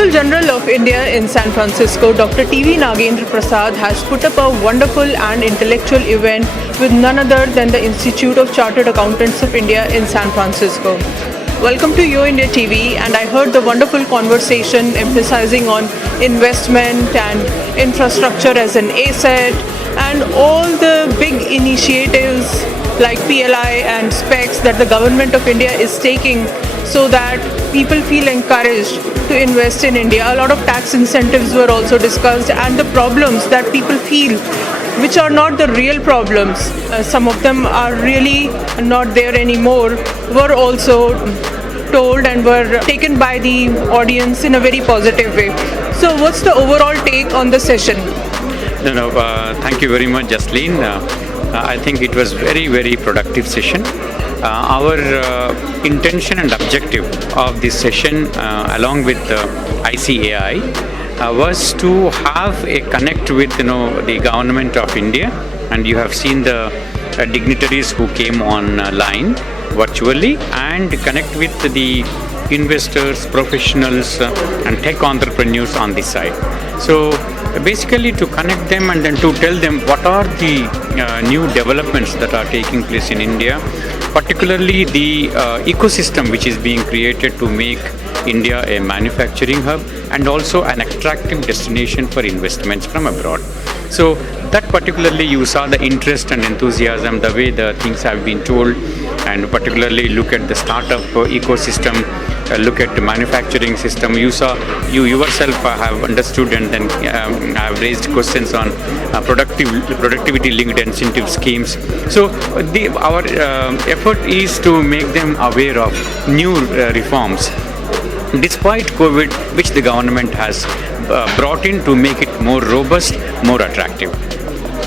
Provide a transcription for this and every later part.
Consul General of India in San Francisco, Dr. T.V. Nagendra Prasad, has put up a wonderful and intellectual event with none other than the Institute of Chartered Accountants of India in San Francisco. Welcome to Yo India TV, and I heard the wonderful conversation emphasizing on investment and infrastructure as an asset and all the big initiatives like PLI and specs that the government of India is taking so that people feel encouraged to invest in India. A lot of tax incentives were also discussed, and the problems that people feel, which are not the real problems, some of them are really not there anymore, were also told and were taken by the audience in a very positive way. So what's the overall take on the session? Thank you very much, Jasleen. I think it was very productive session. Our intention and objective of this session, along with ICAI, was to have a connect with the government of India, and you have seen the dignitaries who came online virtually, and connect with the investors, professionals, and tech entrepreneurs on this side. So basically to connect them and then to tell them what are the new developments that are taking place in India, particularly the ecosystem which is being created to make India a manufacturing hub and also an attractive destination for investments from abroad. So that particularly you saw the interest and enthusiasm, the way the things have been told, and particularly look at the startup ecosystem, look at the manufacturing system. You saw, you yourself have understood and then have raised questions on productivity linked incentive schemes. So our effort is to make them aware of new reforms despite COVID, which the government has brought in to make it more robust, more attractive.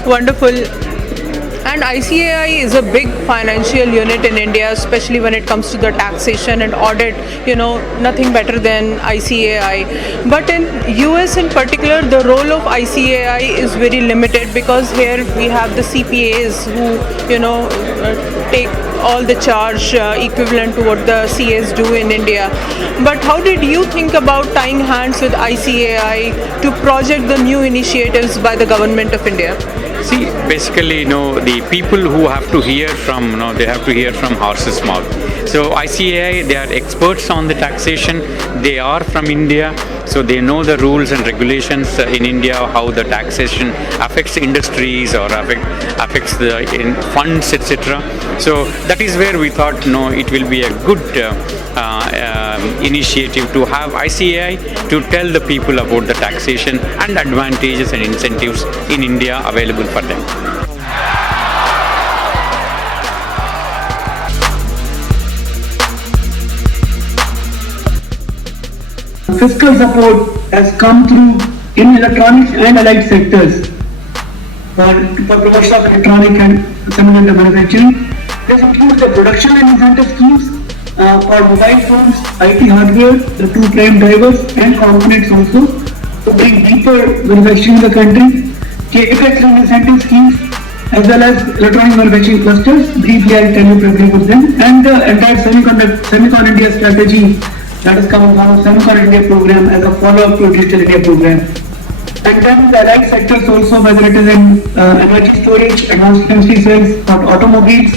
Wonderful. And ICAI is a big financial unit in India, especially when it comes to the taxation and audit. Nothing better than ICAI. But in US in particular, the role of ICAI is very limited, because here we have the CPAs who, take all the charge equivalent to what the CAs do in India. But how did you think about tying hands with ICAI to project the new initiatives by the government of India? See, basically, the people who have to hear from, they have to hear from horse's mouth. So ICAI, they are experts on the taxation. They are from India, so they know the rules and regulations in India, how the taxation affects industries or affects the funds, etc. So that is where we thought, it will be a good initiative to have ICAI to tell the people about the taxation and advantages and incentives in India available for them. Fiscal support has come through in electronics and allied sectors for production of electronic and semiconductor manufacturing. This includes the production and incentive schemes for mobile phones, IT hardware, the two prime drivers and components also, to bring deeper manufacturing in the country, CapEx and incentive schemes, as well as electronic manufacturing clusters. Briefly, I'll tell you briefly about them, and the entire Semicon India strategy that is coming from Semicon India program as a follow-up to Digital India program. And then the allied sectors also, whether it is in energy storage, advanced chemistry cells, automobiles,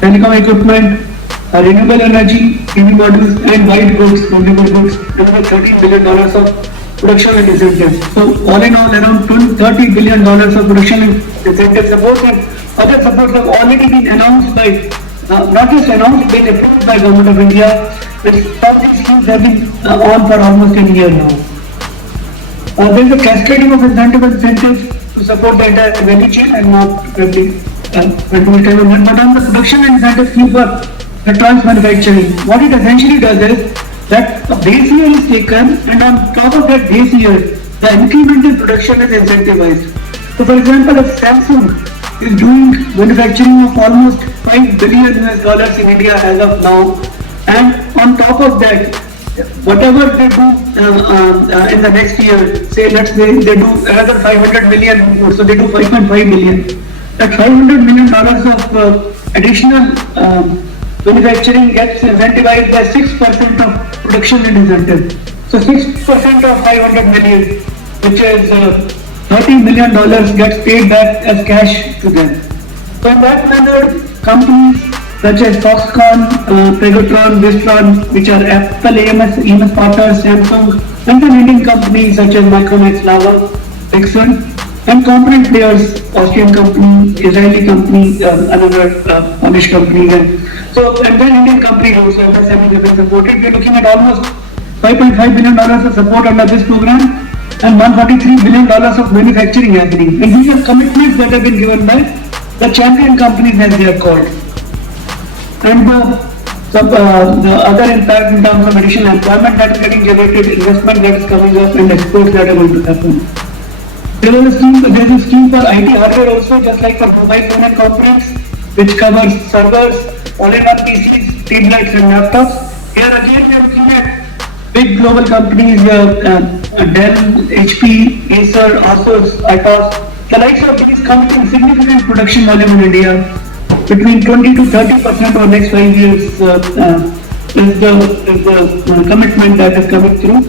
telecom equipment, renewable energy, EV modules, and white goods, consumer goods, another $30 billion of production and incentives. So all in all, around $30 billion of production and incentive support, and other supports have already been announced by, not just announced, been approved by Government of India. Some of these schemes have been on for almost a year now. There is a cascading of incentives to support the entire value chain, and not really spend too much time on that. But on the production and incentive scheme for electronics manufacturing, what it essentially does is that a base year is taken, and on top of that base year, the incremental production is incentivized. So for example, if Samsung is doing manufacturing of almost $5 billion in India as of now, and on top of that, whatever they do in the next year, say let's say they do another 500 million, so they do 5.5 billion. That $500 million of additional manufacturing gets incentivized by 6% of production and incentive. So 6% of 500 million, which is $30 million, gets paid back as cash to them. So in that manner, companies such as Foxconn, Pegatron, Wistron, which are Apple EMS partners, Samsung, and then Indian companies such as Micromax, Lava, Exxon, and component players, Austrian company, Israeli company, another Polish company, and then Indian companies also, MSMEs have been supported. We are looking at almost $5.5 billion of support under this program and $143 billion of manufacturing happening. And these are commitments that have been given by the champion companies, as they are called. And the other impact in terms of additional employment that is getting generated, investment that is coming up, and exports that are going to happen. There is a scheme for IT hardware also, just like for mobile phone and components, which covers servers, all-in-one PCs, tablets and laptops. Here again we are looking at big global companies, Dell, HP, Acer, Asus, Atos, the likes of these committing significant production volume in India. Between 20 to 30% over the next 5 years is the commitment that is coming through.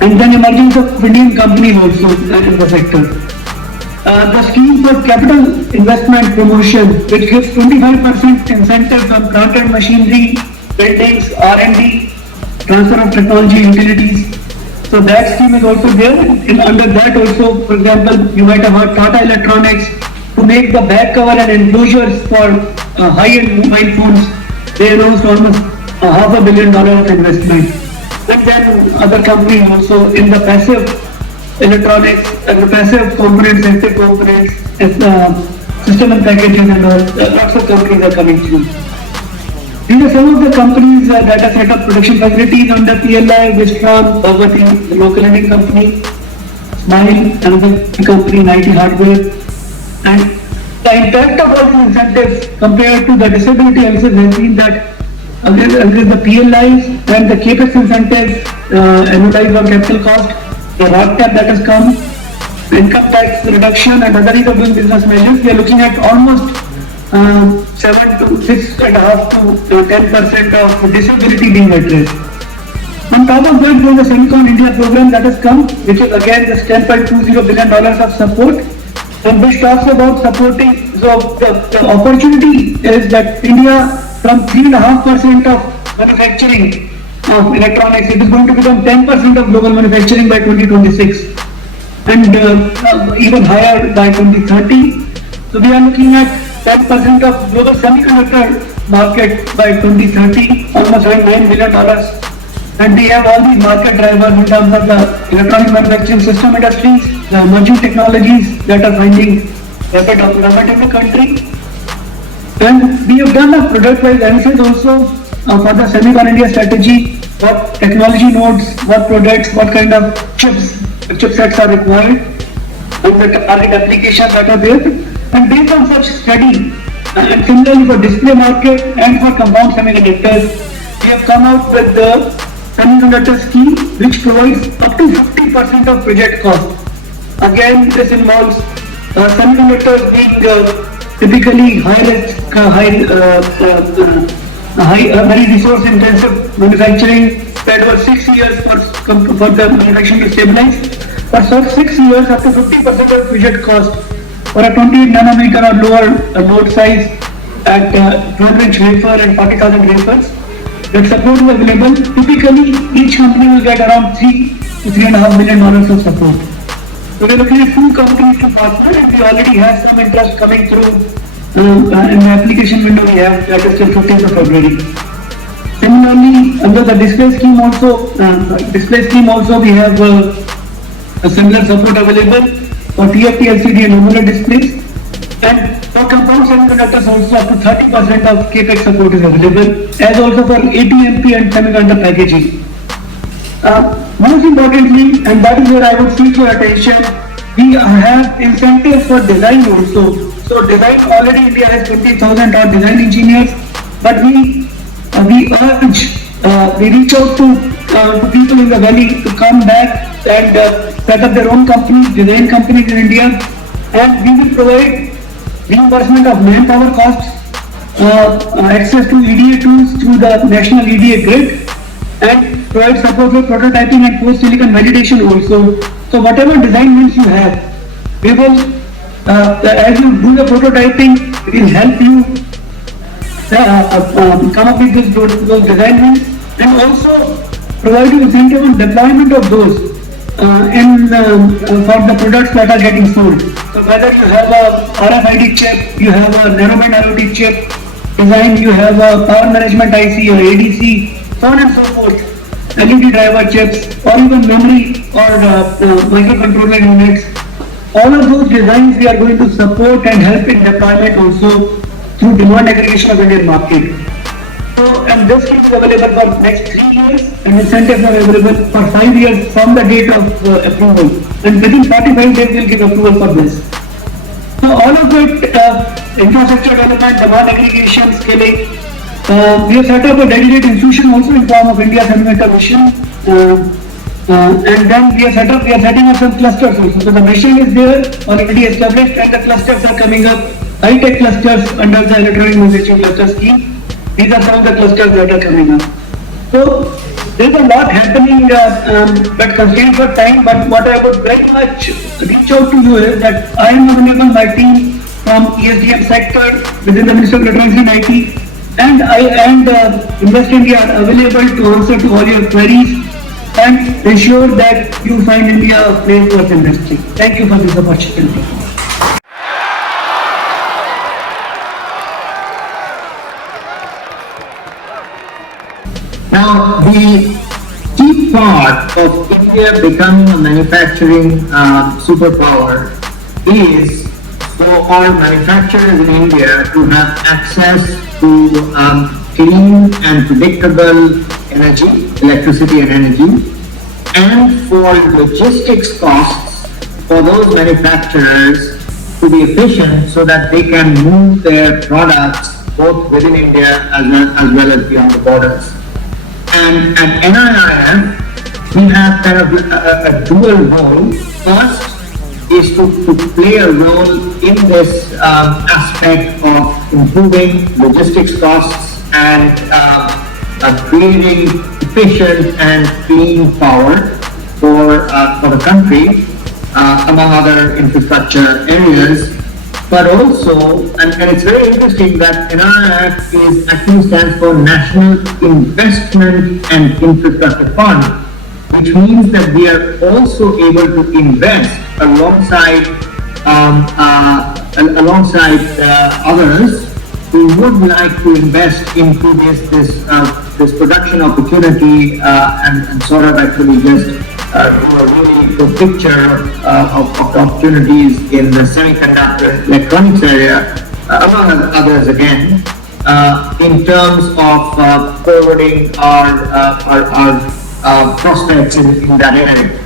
And then emergence of Indian companies also in the sector. The scheme for capital investment promotion, which gives 25% incentives on plant and machinery, buildings, R&D, transfer of technology, utilities. So that scheme is also there. And under that also, for example, you might have heard Tata Electronics to make the back cover and enclosures for high-end mobile phones. They announced almost $500 million of investment. And then other companies also in the passive electronics and the passive components, active components, system and packaging, and lots of companies are coming through. These are some of the companies that have set up production facilities under PLI, Wistron, VALUATIon, the local Indian company, Smile, another company in IT hardware. And the impact of all these incentives compared to the disability analysis has been that against the PLIs and the capex incentives, annualized on capital cost, the RODTAP that has come, income tax reduction and other ease of doing business measures, we are looking at almost 7 to 6.5 to 10% of disability being addressed. On top of that, there is the Semiconductor India program that has come, which is again just $10.20 billion of support, and which talks about supporting. So the opportunity is that India, from 3.5% of manufacturing of electronics, it is going to become 10% of global manufacturing by 2026, and even higher by 2030. So we are looking at 10% of global semiconductor market by 2030, almost $9 billion. And we have all these market drivers in terms of the electronic manufacturing system industries, the emerging technologies that are finding rapid development in the country. And we have done a product-wise analysis also for the Semiconductor India strategy, what technology nodes, what products, what kind of chipsets are required, and the target applications that are there. And based on such study, and similarly for display market and for compound semiconductors, we have come out with the semiconductor scheme, which provides up to 50% of project cost. Again, this involves semiconductors being typically very resource intensive manufacturing, spread over 6 years for the manufacturing to stabilize. For such 6 years, up to 50% of project cost for a 28 nanometer or lower node size at 12-inch wafer and 40,000 wafers. That support is available. Typically, each company will get around $3 to $3.5 million of support. So we are looking at 2 companies to partner, and we already have some interest coming through in the application window we have, that is till 15th of February. Similarly, under the display scheme also, we have a similar support available for TFT, LCD and AMOLED displays. And for compound semiconductors also up to 30% of capex support is available, as also for ATMP and semiconductor packaging. Most importantly, and that is where I would seek your attention, we have incentives for design also. So design, already India has 20,000 odd design engineers, but we reach out to people in the valley to come back and set up their own companies, design companies in India, and we will provide reimbursement of manpower costs, access to EDA tools through the national EDA grid, and provide support for prototyping and post-silicon validation also. So whatever design wins you have, we will, as you do the prototyping, we will help you come up with those design wins, and also provide you incentive on deployment of those for the products that are getting sold. So whether you have a RFID chip, you have a narrowband IoT chip design, you have a power management IC or ADC, so on and so forth, LED driver chips, or even memory or microcontroller units. All of those designs we are going to support and help in deployment also through demand aggregation of Indian market. So, and this scheme is available for next 3 years, and incentives are available for 5 years from the date of approval. And within 45 days we'll give approval for this. So all of it, infrastructure development, demand aggregation, scaling. We have set up a dedicated institution also in form of India Semiconductor Mission. And then we are setting up some clusters also. So the mission is there, already established, and the clusters are coming up. High-tech clusters under the electronic monetization cluster scheme. These are some of the clusters that are coming up. So there is a lot happening, but constrained for time. But what I would very much reach out to you is that I am available, my team from ESDM sector within the Ministry of Electronics and IT, and Invest India are available to answer to all your queries and ensure that you find India a place for industry. Thank you for this opportunity. Now, the key part of India becoming a manufacturing superpower is for our manufacturers in India to have access to clean and predictable energy, electricity and energy, and for logistics costs for those manufacturers to be efficient so that they can move their products both within India as well as beyond the borders. And at NIIF, we have kind of a dual role. First is to play a role in this aspect of improving logistics costs and creating efficient and clean power for the country, among other infrastructure areas. But also, and it's very interesting that NIIF actually stands for National Investment and Infrastructure Fund, which means that we are also able to invest alongside others who would like to invest into this production opportunity and sort of actually just do a really good picture of the opportunities in the semiconductor electronics area, among others again, in terms of forwarding our prospects in that area.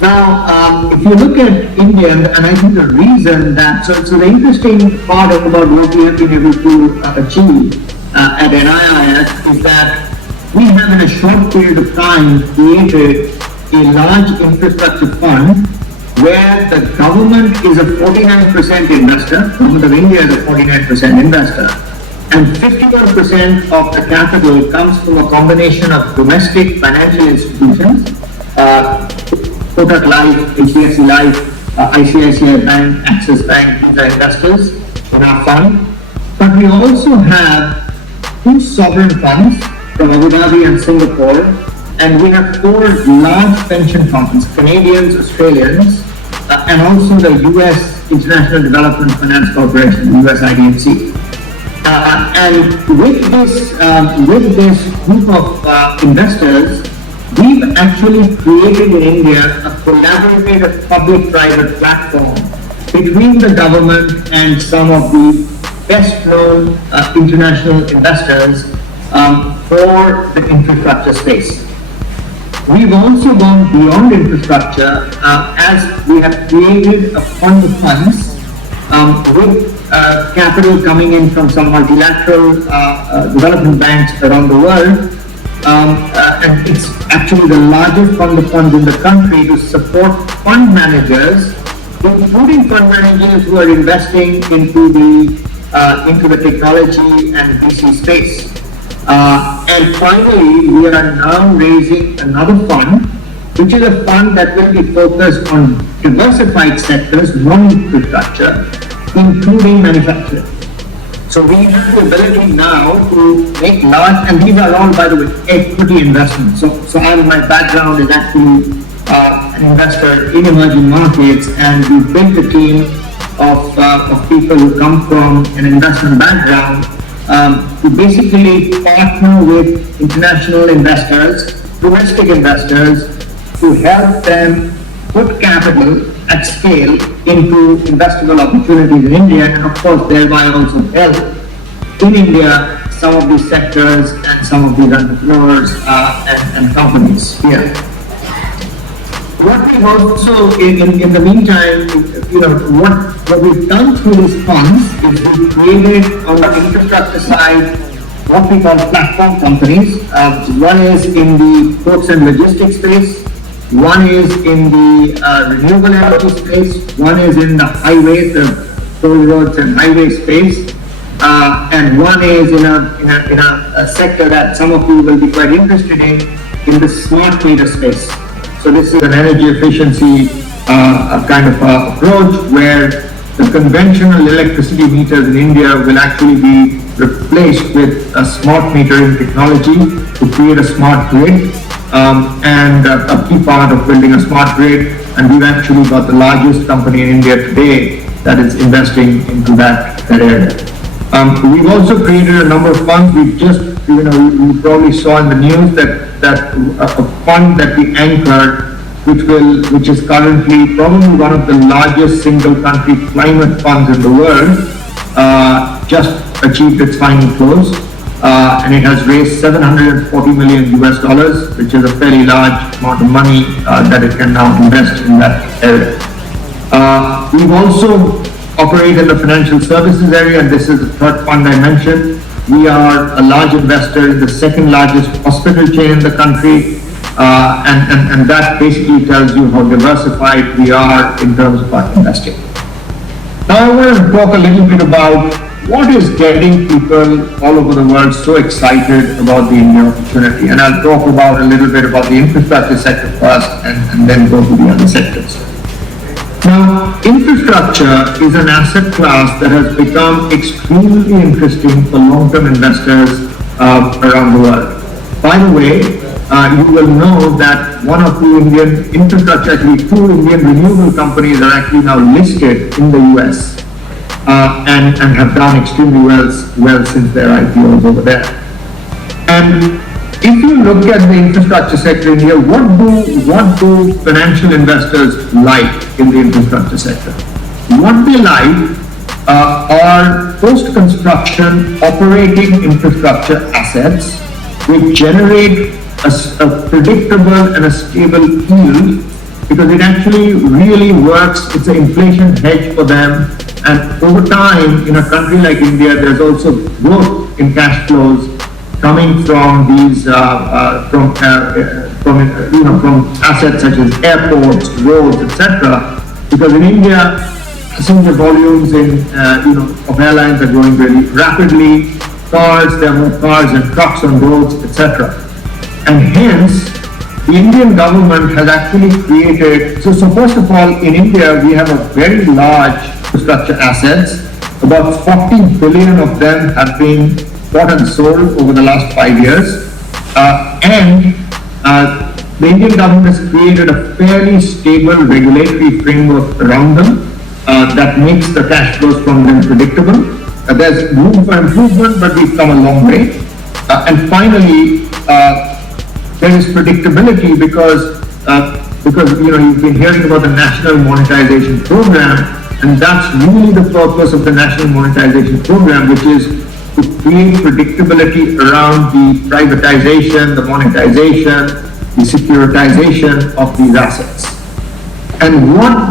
Now, if you look at India, and I think the reason that, so the interesting part about what we have been able to achieve at NIIF is that we have in a short period of time created a large infrastructure fund where the government is a 49% investor, government of India is a 49% investor, and 51% of the capital comes from a combination of domestic financial institutions, Kotak Life, HDFC Life, ICICI Bank, Axis Bank, these are investors in our fund. But we also have 2 sovereign funds from Abu Dhabi and Singapore, and we have 4 large pension funds, Canadians, Australians, and also the US International Development Finance Corporation, US IDFC. And with this group of investors, we've actually created in India a collaborative public-private platform between the government and some of the best-known international investors for the infrastructure space. We've also gone beyond infrastructure as we have created a fund of funds with capital coming in from some multilateral development banks around the world. And it's actually the largest fund of funds in the country to support fund managers, including fund managers who are investing into the technology and VC space. And finally, we are now raising another fund, which is a fund that will be focused on diversified sectors, non-infrastructure, including manufacturing. So we have the ability now to make large, and these are all, by the way, equity investments. So my background is actually an investor in emerging markets, and we built a team of people who come from an investment background to basically partner with international investors, domestic investors, to help them put capital at scale into investable opportunities in India, and of course thereby also help in India some of these sectors and some of these entrepreneurs and companies here. What we've also, in the meantime, what we've done through these funds is we've created on the infrastructure side what we call platform companies. One is in the ports and logistics space, one is in the renewable energy space, one is in the highways, the toll roads and highway space, and one is in a sector that some of you will be quite interested in the smart meter space. So this is an energy efficiency kind of approach where the conventional electricity meters in India will actually be replaced with a smart metering technology to create a smart grid, and a key part of building a smart grid. And we've actually got the largest company in India today that is investing into that area. We've also created a number of funds. We've just, you probably saw in the news that a fund that we anchored, which is currently probably one of the largest single country climate funds in the world, just achieved its final close, and it has raised $740 million US, which is a fairly large amount of money that it can now invest in that area. We've also operate in the financial services area, and this is the third fund I mentioned. We are a large investor in the second largest hospital chain in the country, and that basically tells you how diversified we are in terms of our investing. Now I want to talk a little bit about what is getting people all over the world so excited about the India opportunity, and I'll talk about a little bit about the infrastructure sector first, and then go to the other sectors. Now, infrastructure is an asset class that has become extremely interesting for long-term investors around the world. By the way, you will know that one or two Indian infrastructure, actually two Indian renewable companies are actually now listed in the US and have done extremely well since their IPOs over there. And if you look at the infrastructure sector in here, what do financial investors like in the infrastructure sector? What they like are post-construction operating infrastructure assets which generate a predictable and a stable yield, because it actually really works. It's an inflation hedge for them, and over time in a country like India, there's also growth in cash flows coming from these from assets such as airports, roads, etc. Because in India, passenger volumes of airlines are growing really rapidly. There are more cars and trucks on roads, etc. And hence, the Indian government has actually created. So first of all, in India, we have a very large infrastructure assets. About 40 billion of them have been bought and sold over the last 5 years, and the Indian government has created a fairly stable regulatory framework around them that makes the cash flows from them predictable. There's room for improvement, but we've come a long way. And finally, there is predictability because you've been hearing about the National Monetization Program, and that's really the purpose of the National Monetization Program, which is to create predictability around the privatization, the monetization, the securitization of these assets. And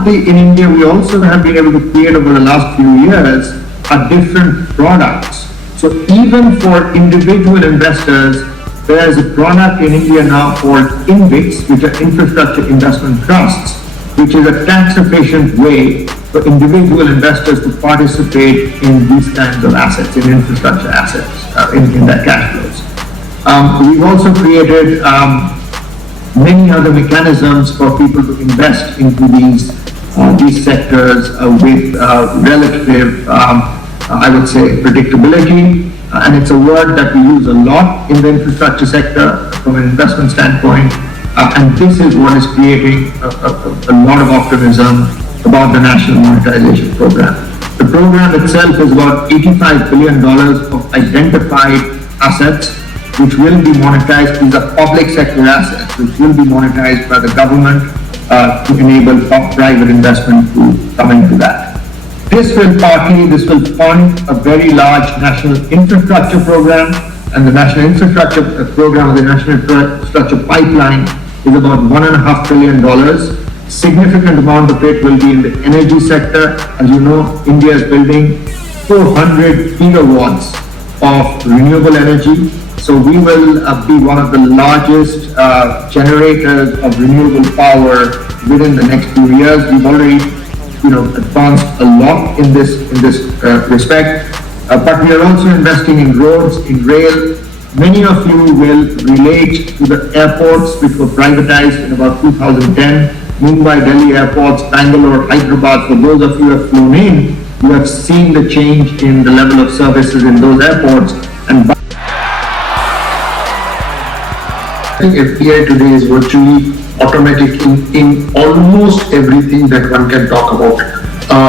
in India we also have been able to create over the last few years are different products. So even for individual investors, there is a product in India now called InvITs, which are infrastructure investment trusts, which is a tax efficient way for individual investors to participate in these kinds of assets, in infrastructure assets, in their cash flows. We've also created many other mechanisms for people to invest into these sectors with relative, I would say, predictability. And it's a word that we use a lot in the infrastructure sector from an investment standpoint. And this is what is creating a lot of optimism about the National Monetization Program. The program itself is about $85 billion of identified assets which will be monetized. These are public sector assets which will be monetized by the government to enable private investment to come into that. This will fund a very large national infrastructure program, and the national infrastructure program, the national infrastructure pipeline, is about $1.5 billion. Significant amount of it will be in the energy sector. As you know, India is building 400 gigawatts of renewable energy. So we will be one of the largest generators of renewable power within the next few years. We've already, advanced a lot in this respect. But we are also investing in roads, in rail. Many of you will relate to the airports which were privatized in about 2010. Mumbai, Delhi airports, Bangalore, Hyderabad. For those of you who have flown in, you have seen the change in the level of services in those airports. And I think FDI today is virtually automatic in almost everything that one can talk about.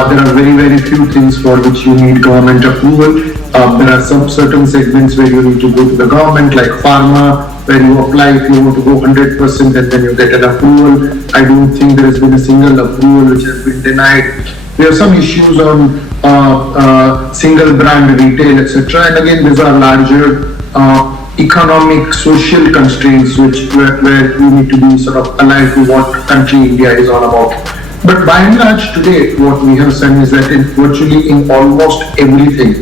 There are very, very few things for which you need government approval. There are some certain segments where you need to go to the government, like pharma, where you apply if you want to go 100% and then you get an approval. I don't think there has been a single approval which has been denied. There are some issues on single brand retail, etc. And again, these are larger economic, social constraints where you need to be sort of aligned to what country India is all about. But by and large today, what we have seen is that virtually in almost everything,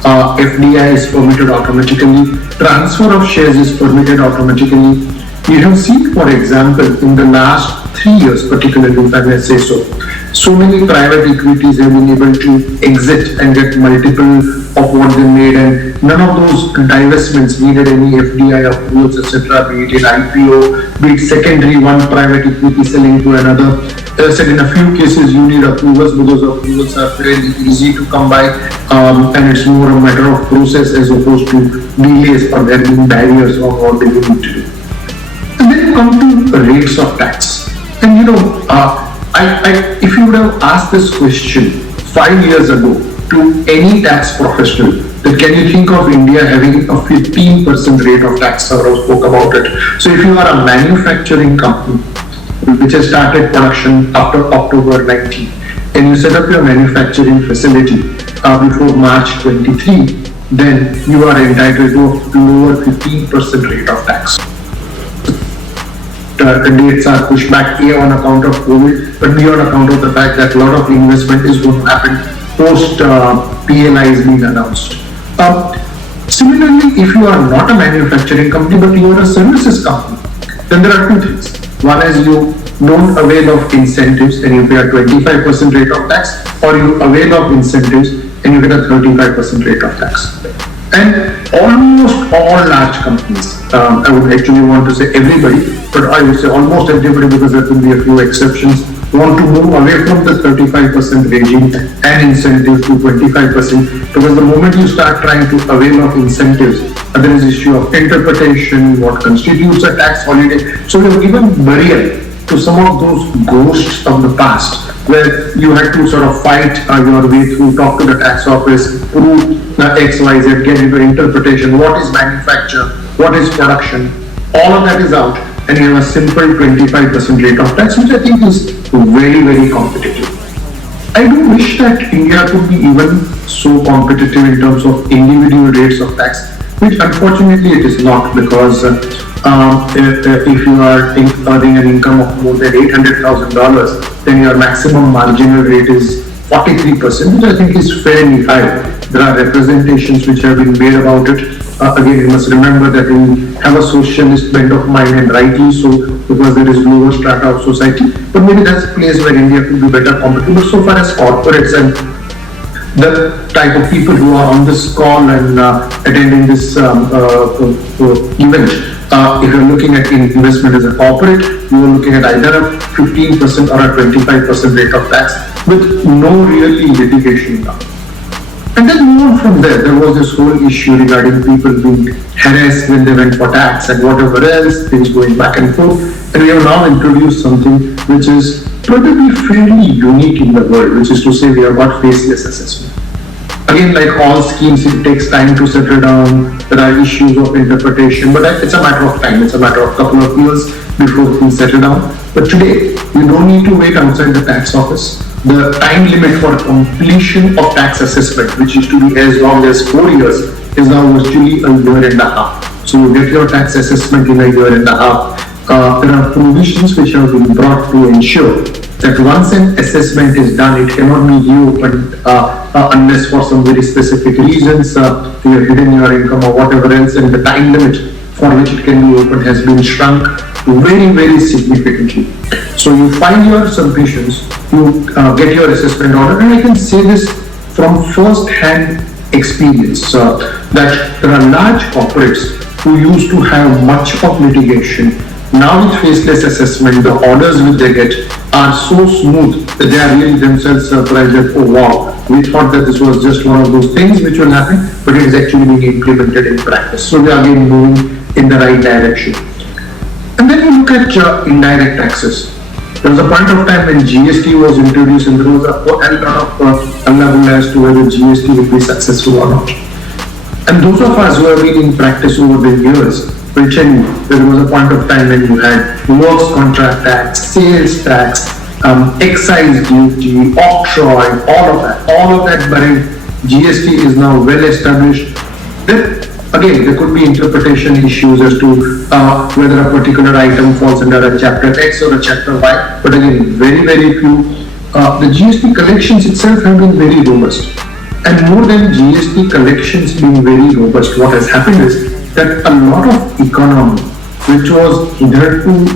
FDI is permitted automatically, transfer of shares is permitted automatically. We have seen, for example, in the last 3 years, particularly if I may say so many private equities have been able to exit and get multiple of what they made, and none of those divestments needed any FDI approvals, etc., be it in IPO, be it secondary, one private equity selling to another. As I said, in a few cases you need approvals because approvals are fairly easy to come by, and it's more a matter of process as opposed to delays or there being barriers on what they need to do. And then you come to rates of tax. And if you would have asked this question 5 years ago to any tax professional, that can you think of India having a 15% rate of tax? I spoke about it. So if you are a manufacturing company which has started production after October 19, and you set up your manufacturing facility before March 23, then you are entitled to a lower 15% rate of tax. The dates are pushed back A on account of COVID, but B on account of the fact that a lot of investment is going to happen post PLI is being announced. Similarly, if you are not a manufacturing company but you are a services company, then there are two things. One is you don't avail of incentives and you pay a 25% rate of tax, or you avail of incentives and you get a 35% rate of tax. And almost all large companies, I would actually want to say everybody, but I would say almost everybody because there will be a few exceptions, want to move away from the 35% regime and incentives to 25%, because the moment you start trying to avail of incentives, there is issue of interpretation, what constitutes a tax holiday. So we have given barrier to some of those ghosts of the past, where you had to sort of fight your way through, talk to the tax office, prove the X, Y, Z, get into interpretation, what is manufacture, what is production, all of that is out, and you have a simple 25% rate of tax, which I think is very, very competitive. I do wish that India could be even so competitive in terms of individual rates of tax, which unfortunately it is not, because if you are earning an income of more than $800,000, then your maximum marginal rate is 43%, which I think is fairly high. There are representations which have been made about it. Again, you must remember that we have a socialist bent of mind, and rightly so, because there is lower strata of society. But maybe that's a place where India could be better competitive. But so far as corporates and the type of people who are on this call and attending this event, if you're looking at investment as a corporate, you're looking at either a 15% or a 25% rate of tax with no really litigation done. And then move on from there. There was this whole issue regarding people being harassed when they went for tax and whatever else, things going back and forth. And we have now introduced something which is probably fairly unique in the world, which is to say we have got faceless assessment. Again, like all schemes, it takes time to settle down. There are issues of interpretation, but it's a matter of time. It's a matter of a couple of years before things settle down. But today, you don't need to wait outside the tax office. The time limit for completion of tax assessment, which used to be as long as 4 years, is now virtually a year and a half. So you get your tax assessment in a year and a half. There are provisions which have been brought to ensure that once an assessment is done, it cannot be reopened unless for some very specific reasons, you have hidden your income or whatever else, and the time limit for which it can be opened has been shrunk very, very significantly. So you file your submissions, you get your assessment order, and I can say this from first-hand experience that there are large corporates who used to have much of litigation. Now with faceless assessment, the orders which they get are so smooth that they are really themselves surprised that, oh wow, we thought that this was just one of those things which will happen, but it is actually being implemented in practice. So we are again moving in the right direction. And then you look at indirect taxes. There was a point of time when GST was introduced and there was a lot of unknown as to whether GST will be successful or not. And those of us who have been in practice over the years will tell you there was a point of time when you had works contract tax, sales tax, excise duty, octroi, all of that buried. GST is now well established. Then again, there could be interpretation issues as to whether a particular item falls under a chapter X or a chapter Y. But again, very, very few. The GST collections itself have been very robust. And more than GST collections being very robust, what has happened is that a lot of economy, which was hitherto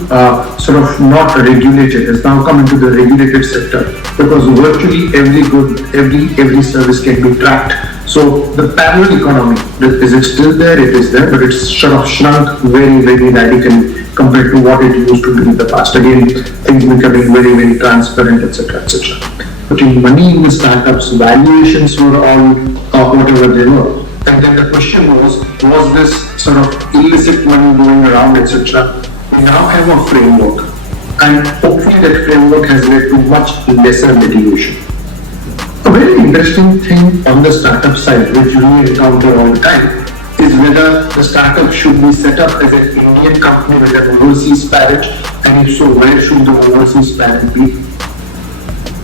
sort of not regulated, has now come into the regulated sector because virtually every good, every service can be tracked. So the parallel economy, is it still there? It is there, but it's sort of shrunk very, very radically compared to what it used to be in the past. Again, things becoming very, very transparent, etc., etc. Putting money in the startups, valuations were all whatever they were. And then the question was this sort of illicit money going around, etc. We now have a framework, and hopefully that framework has led to much lesser litigation. A very interesting thing on the startup side, which we encounter all the time, is whether the startup should be set up as an Indian company with an overseas parent, and if so, where should the overseas parent be?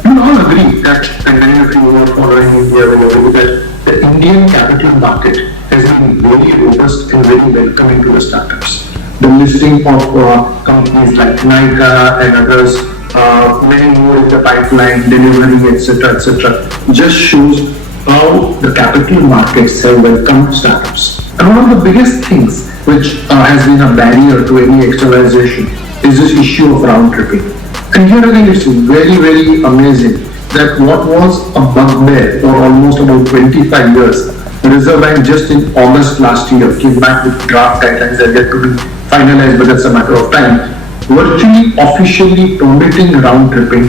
You all agree that, and many of you who are following India will agree that the Indian capital market has been very robust and very welcoming to the startups. The listing of companies like Khanuja and others, many more in the pipeline, delivering, etc., etc., just shows how the capital markets have welcomed startups. And one of the biggest things which has been a barrier to any externalization is this issue of round tripping. And here again, it's very, very amazing that what was a bugbear for almost about 25 years, the Reserve Bank just in August last year came back with draft guidelines that get to be finalized, but that's a matter of time, virtually officially permitting round tripping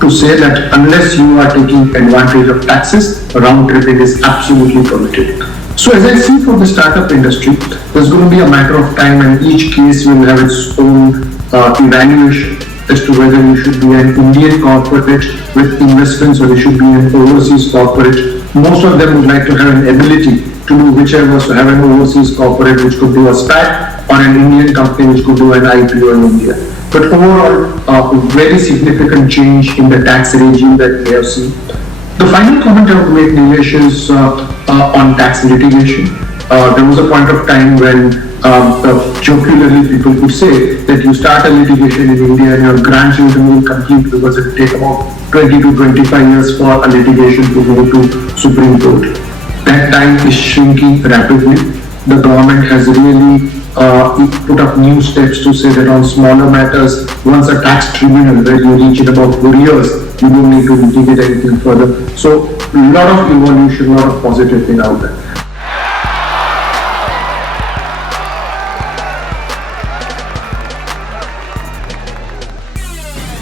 to say that unless you are taking advantage of taxes, round tripping is absolutely permitted. So as I see for the startup industry, there's going to be a matter of time and each case will have its own evaluation as to whether you should be an Indian corporate with investments or you should be an overseas corporate. Most of them would like to have an ability to do whichever, so have an overseas corporate which could do a SPAC or an Indian company which could do an IPO in India. But overall, very significant change in the tax regime that we have seen. The final comment I would make, Nilesh, is on tax litigation. There was a point of time when jocularly people could say that you start a litigation in India and your grandchildren will complete because it will take about 20 to 25 years for a litigation to go to Supreme Court. That time is shrinking rapidly. The government has really put up new steps to say that on smaller matters, once a tax tribunal where you reach in about 4 years, you don't need to litigate anything further. So, a lot of evolution, a lot of positive thing out there.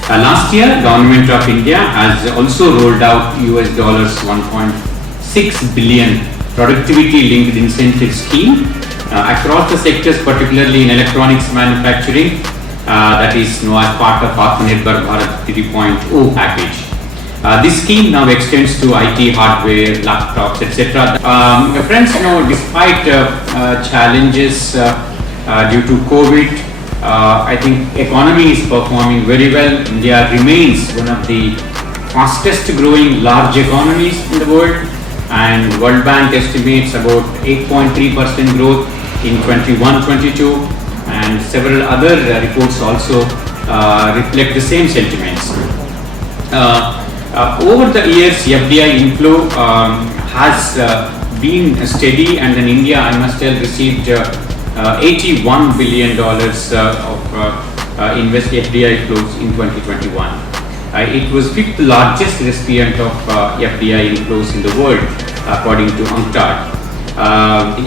Last year, Government of India has also rolled out US dollars 1.6 billion productivity-linked incentive scheme across the sectors, particularly in electronics manufacturing, that is as part of Atmanirbhar Bharat 3.0 package. This scheme now extends to IT hardware, laptops, etc. Friends, despite challenges due to COVID, I think economy is performing very well. India remains one of the fastest growing large economies in the world, and World Bank estimates about 8.3% growth in 21-22, and several other reports also reflect the same sentiments. Over the years, FDI inflow has been steady, and in India, I must tell, received $81 billion of invest FDI flows in 2021. It was fifth largest recipient of FDI inflows in the world, according to UNCTAD.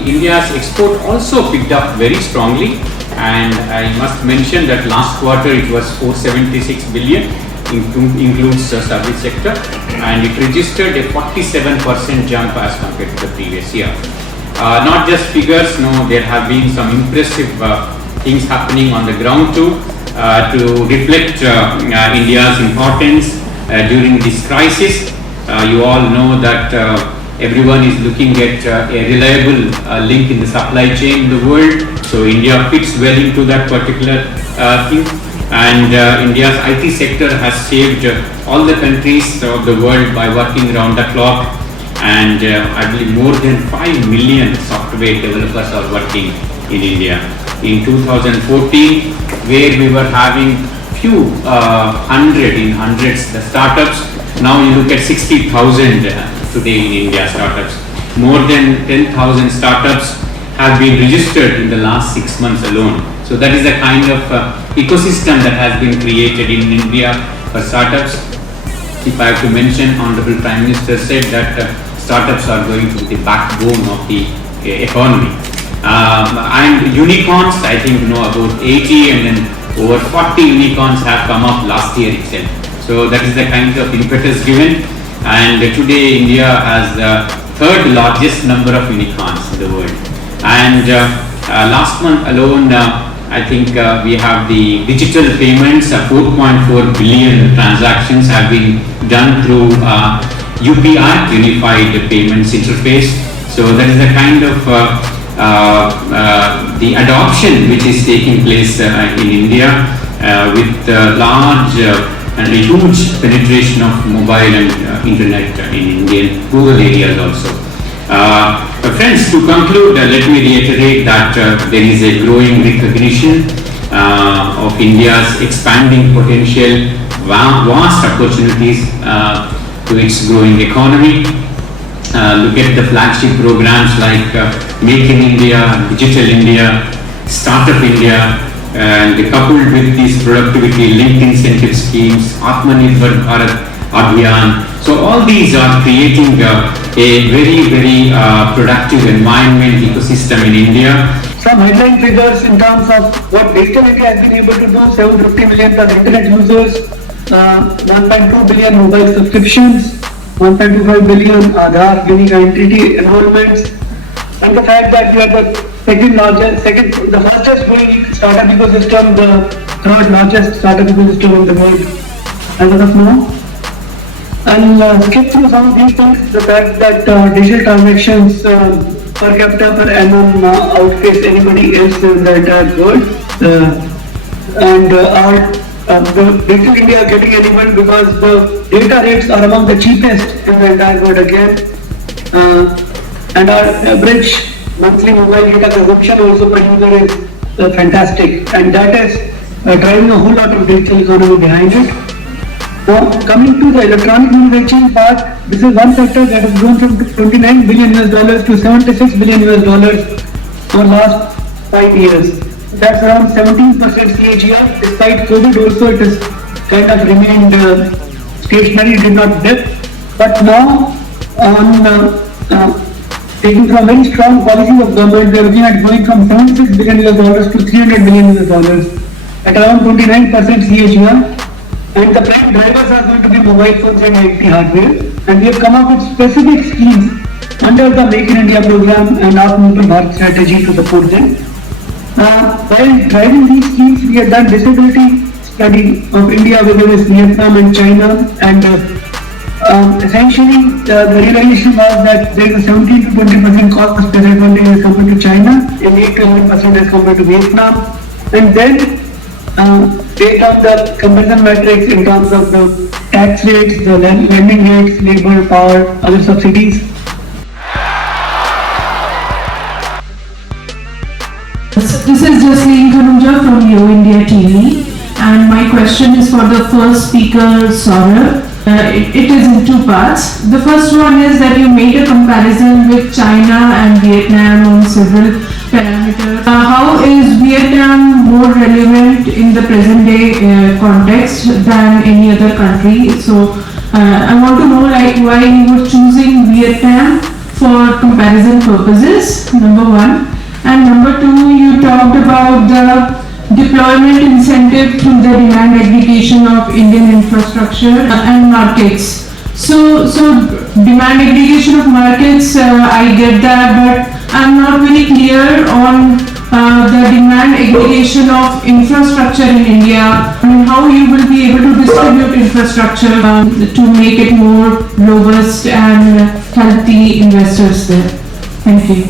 India's export also picked up very strongly, and I must mention that last quarter it was 476 billion, includes the service sector, and it registered a 47% jump as compared to the previous year. Not just figures, there have been some impressive things happening on the ground too, to reflect India's importance during this crisis. You all know that everyone is looking at a reliable link in the supply chain in the world, so India fits well into that particular thing, and India's IT sector has saved all the countries of the world by working around the clock, and I believe more than 5 million software developers are working in India. In 2014, where we were having few hundreds the startups, now you look at 60,000 today in India startups. More than 10,000 startups have been registered in the last 6 months alone. So that is the kind of ecosystem that has been created in India for startups. If I have to mention, Honorable Prime Minister said that startups are going to be the backbone of the economy. And unicorns, I think about 80, and then over 40 unicorns have come up last year itself. So that is the kind of impetus given, and today India has the third largest number of unicorns in the world. And last month alone, I think we have the digital payments, 4.4 billion transactions have been done through UPI, Unified Payments Interface. So that is the kind of the adoption which is taking place in India with large and a huge penetration of mobile and internet in Indian rural areas also. Friends, to conclude, let me reiterate that there is a growing recognition of India's expanding potential, vast opportunities to its growing economy. Look at the flagship programs like Make in India, Digital India, Startup India, and coupled with these productivity linked incentive schemes, Atmanirbhar Bharat Abhiyan. So all these are creating a very productive environment ecosystem in India. Some headline figures in terms of what Digital India has been able to do: 750 million plus internet users, 1.2 billion mobile subscriptions, 1.25 billion Aadhaar unique identity enrollments, and the fact that we are the fastest growing startup ecosystem, the third largest startup ecosystem in the world as of now. And skip through some of these things, the fact that digital transactions per capita per annum outpace anybody else in the entire world, and the Digital India are getting enabled because the data rates are among the cheapest in the entire world again, and our average monthly mobile data consumption also per user is fantastic, and that is driving a whole lot of digital economy behind it. Now, coming to the electronic manufacturing part, this is one sector that has grown from $29 billion to $76 billion over last 5 years. That's around 17% CAGR. Despite COVID also, it has kind of remained stationary, did not dip. But now, taking from very strong policies of government, they're looking at going from $76 billion to $300 billion at around 29% CAGR. And the prime drivers are going to be mobile phones and IT hardware. And we have come up with specific schemes under the Make in India program and Atmanirbhar Bharat strategy to support them. While driving these schemes, we have done disability study of India with Vietnam and China, and essentially the realization was that there is a 17 to 20% cost disadvantage as compared to China, and 8 to 11% as compared to Vietnam. And then take up the comparison metrics in terms of the tax rates, the lending rates, labor, power, other subsidies. This is Jasleen Khanuja from Yo India TV, and my question is for the first speaker, Saurabh. It is in two parts. The first one is that you made a comparison with China and Vietnam on several parameters. How is Vietnam more relevant in the present day context than any other country? So I want to know why you were choosing Vietnam for comparison purposes, number one. And number two, you talked about the deployment incentive through the demand aggregation of Indian infrastructure and markets. So demand aggregation of markets, I get that, but I'm not very clear on the demand aggregation of infrastructure in India. I mean, how you will be able to distribute infrastructure to make it more robust and healthy investors there. Thank you.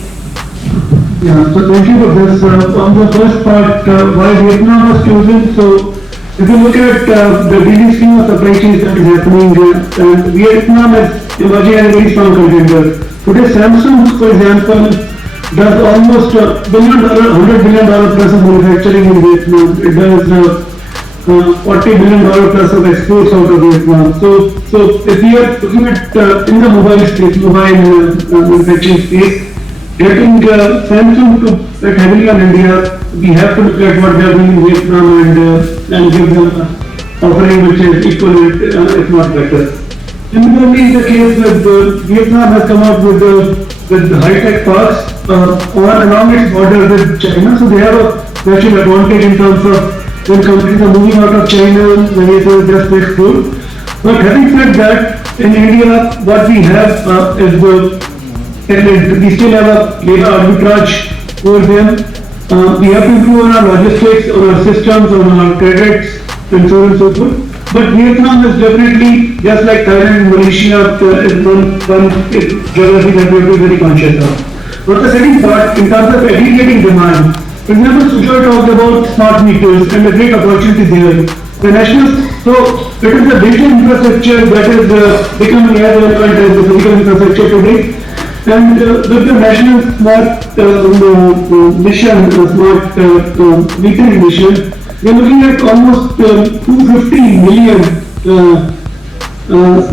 Yeah, so thank you for this. On the first part, why Vietnam was chosen, so if you look at the daily scheme of supply chains that is happening, Vietnam is emerging as a very strong contender. Today Samsung, for example, does almost $100 billion plus of manufacturing in Vietnam. It does $40 billion plus of exports out of Vietnam. So if we are looking at in the mobile space, mobile manufacturing space, getting Samsung to bet heavily on India, we have to look at what they are doing in Vietnam and give them an offering which is equal, if not better. Similarly, the case with Vietnam has come up with high-tech parks along its border with China, so they have a natural advantage in terms of when companies are moving out of China, when they just to explore. But having said that, in India, what we have is the we still have a labor arbitrage over them. We have to improve on our logistics, on our systems, on our credits, and so on and so forth. But Vietnam is definitely, just like Thailand and Malaysia, is one geography that we have to be very conscious of. But the second part, in terms of aggregating demand, for example, Sujoy talked about smart meters and the great opportunity there. The national, so it is the digital infrastructure that is becoming as relevant as the physical infrastructure today. And with the national smart mission, smart metering mission, we are looking at almost 250 million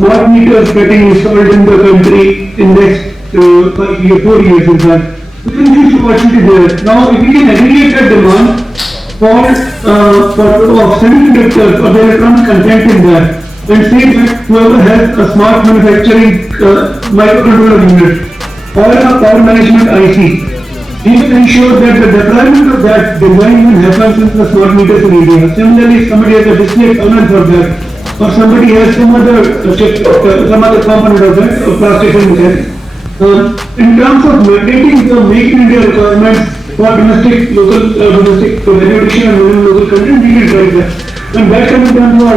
smart meters getting installed in the country in next 4 years in fact. So there is huge opportunity there. Now if we can aggregate that demand for semiconductors or the electronic content in that, and say that whoever has a smart manufacturing microcontroller unit or a power management IC, we will ensure that the deployment of that design will happen in the smart meters in India. Similarly, if somebody has a display panel for that, or somebody has some other component of that, or plastic in that. In terms of mandating the Make in India requirements for domestic value addition and local content, we will drive that. And that can be done for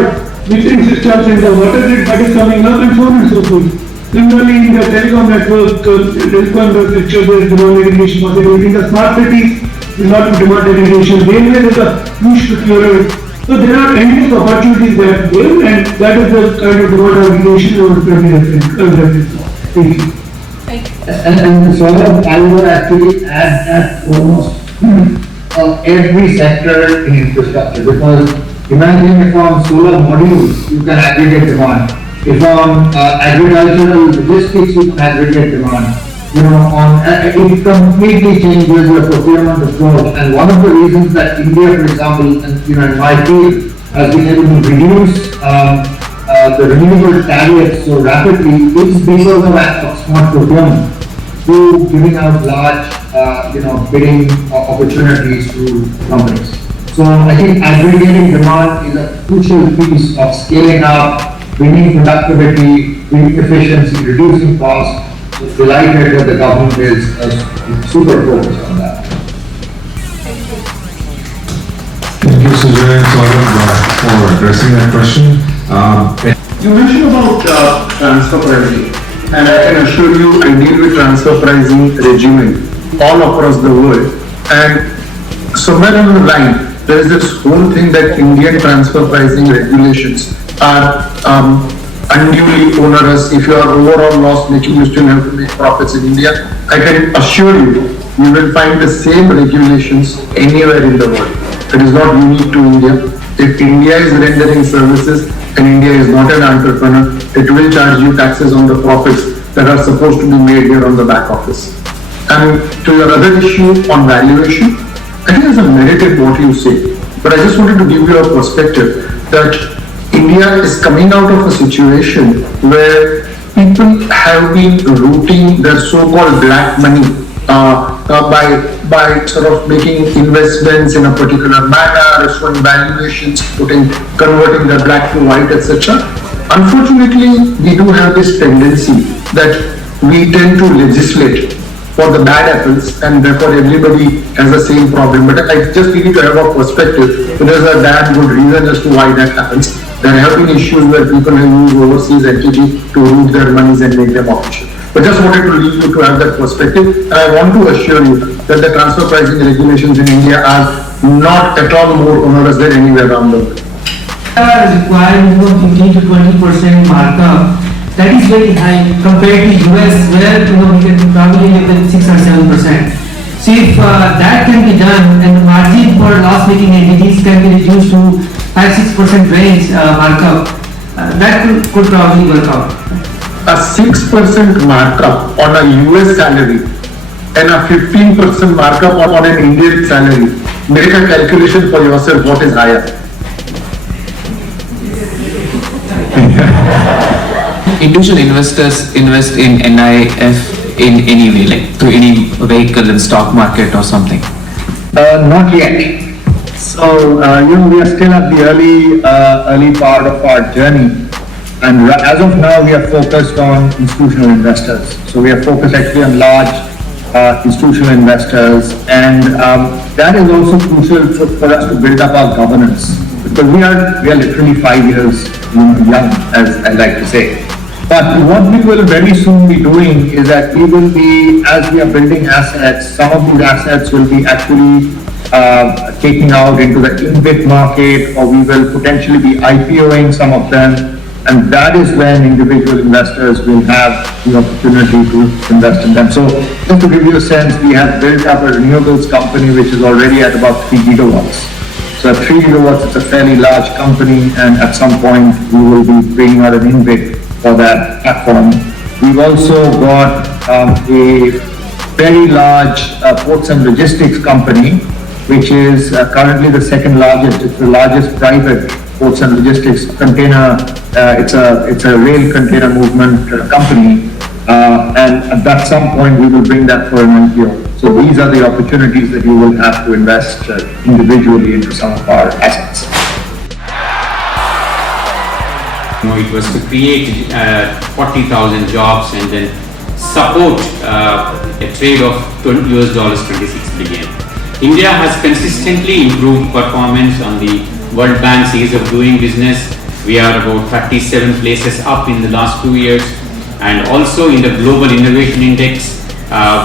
metering systems in the water grid that is coming up and so on and so forth. Similarly, in the telecom network, telecom infrastructure, there is demand aggregation possibility. In the smart cities, there is a lot of demand aggregation. Railway is a huge procurer. So there are endless opportunities that there, and that is the kind of demand aggregation I would referring. Thank you. And so I would actually add that almost every sector in infrastructure, because imagine if on solar modules you can aggregate demand, if on agricultural logistics you can aggregate demand, it completely changes your procurement approach. And one of the reasons that India, for example, and in my field, has been able to reduce the renewable tariffs so rapidly is because of smart procurement, through giving out large, bidding opportunities to companies. So I think aggregating demand is a crucial piece of scaling up, bringing productivity, bringing efficiency, reducing costs. So delighted that the government is super focused on that. Thank you, Sujay and Saurabh, for addressing that question. You mentioned about transfer pricing, and I can assure you I deal with transfer pricing regimen all across the world, and somewhere on the line there is this whole thing that Indian transfer pricing regulations are unduly onerous. If you are overall loss making, you still have to make profits in India. I can assure you, you will find the same regulations anywhere in the world. It is not unique to India. If India is rendering services and India is not an entrepreneur, it will charge you taxes on the profits that are supposed to be made here on the back office. And to your other issue on valuation, I think there's a merit in what you say, but I just wanted to give you a perspective that India is coming out of a situation where people have been routing their so-called black money by sort of making investments in a particular manner, showing valuations, converting the black to white, etc. Unfortunately, we do have this tendency that we tend to legislate for the bad apples, and therefore everybody has the same problem. But I just need you to have a perspective. So there's a damn good reason as to why that happens. There have been issues where people have used overseas entity to root their monies and make them official. But just wanted to leave you to have that perspective. And I want to assure you that the transfer pricing regulations in India are not at all more onerous than anywhere around the world. Require 15 to 20% markup. That is very high compared to US, where we can probably live with 6 or 7%. So if that can be done, and the margin for loss-making entities can be reduced to 5-6% range markup, that could probably work out. A 6% markup on a US salary and a 15% markup on an Indian salary. Make a calculation for yourself what is higher. Individual investors invest in NIF in any way, like through any vehicle in stock market or something? Not yet. So, we are still at the early part of our journey. And as of now, we are focused on institutional investors. So we are focused actually on large institutional investors. And that is also crucial for us to build up our governance. Because we are literally 5 years young, as I like to say. But what we will very soon be doing is that we will be, as we are building assets, some of these assets will be actually taking out into the InvIT market, or we will potentially be IPOing some of them. And that is when individual investors will have the opportunity to invest in them. So just to give you a sense, we have built up a renewables company which is already at about 3 gigawatts. So at 3 gigawatts, it's a fairly large company, and at some point we will be bringing out an InvIT for that platform. We've also got a very large ports and logistics company, which is currently the second largest. It's the largest private ports and logistics container. It's a rail container movement company, and at some point we will bring that for an IPO. So these are the opportunities that you will have to invest individually into some of our assets. It was to create 40,000 jobs and then support a trade of $26 billion. India has consistently improved performance on the World Bank's ease of doing business. We are about 37 places up in the last 2 years, and also in the Global Innovation Index,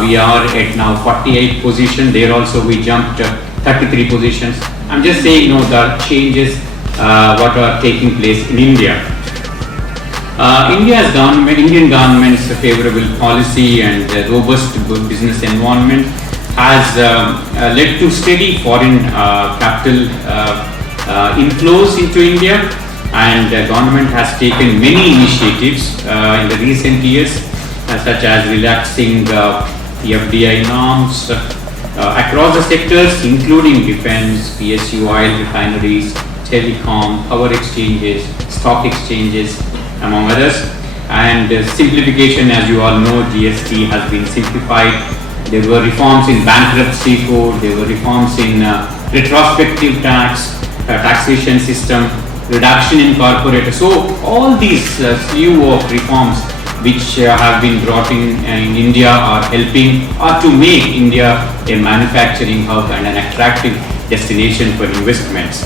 we are at now 48 position. There also we jumped 33 positions. I'm just saying, the changes what are taking place in India. Indian government's favorable policy and robust business environment has led to steady foreign capital inflows into India, and the government has taken many initiatives in the recent years such as relaxing the FDI norms across the sectors, including defense, PSU, oil refineries, telecom, power exchanges, stock exchanges, among others. And simplification, as you all know, GST has been simplified. There were reforms in bankruptcy code, there were reforms in retrospective taxation system, reduction in corporate. So all these slew of reforms which have been brought in India are helping to make India a manufacturing hub and an attractive destination for investments.